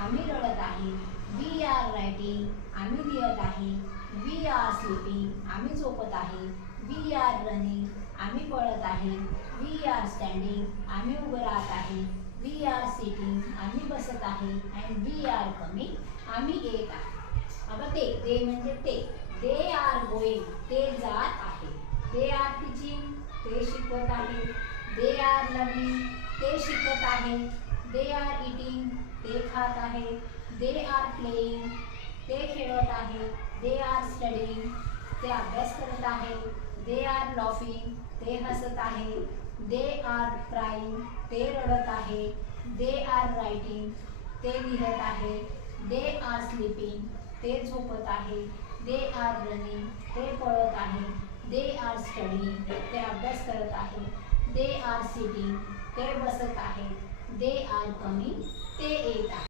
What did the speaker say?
आम्ही रडत आहे. वी आर रायटिंग, आम्ही लिहत आहे. वी आर स्लीपिंग, आम्ही झोपत आहे. वी आर रनिंग, आम्ही पळत आहे. वी आर स्टँडिंग, आम्ही उभं राहत आहे. वी आर सिटिंग, आम्ही बसत आहे. अँड वी आर कमिंग, आम्ही येत आहे. आता ते म्हणजे ते आर गोईंग, ते जात आहे. ते आर टीचिंग, ते शिकवत आहे. दे आर लर्निंग, ते शिकत आहे. दे आर इटिंग, ते खात आहे. दे आर प्लेइंग, ते खेळत आहे. दे आर स्टडीइंग, ते अभ्यास करत आहे. दे आर लॉफिंग, ते हसत आहे. दे आर क्राईंग, ते रडत आहे. दे आर रायटिंग, ते लिहत आहे. दे आर स्लीपिंग, ते झोपत आहे. दे आर रनिंग, ते पळत आहे. दे आर स्टडीइंग, ते अभ्यास करत आहे. दे आर सिटिंग, ते बसत आहे. दे आर कमिंग, ते येत आहे.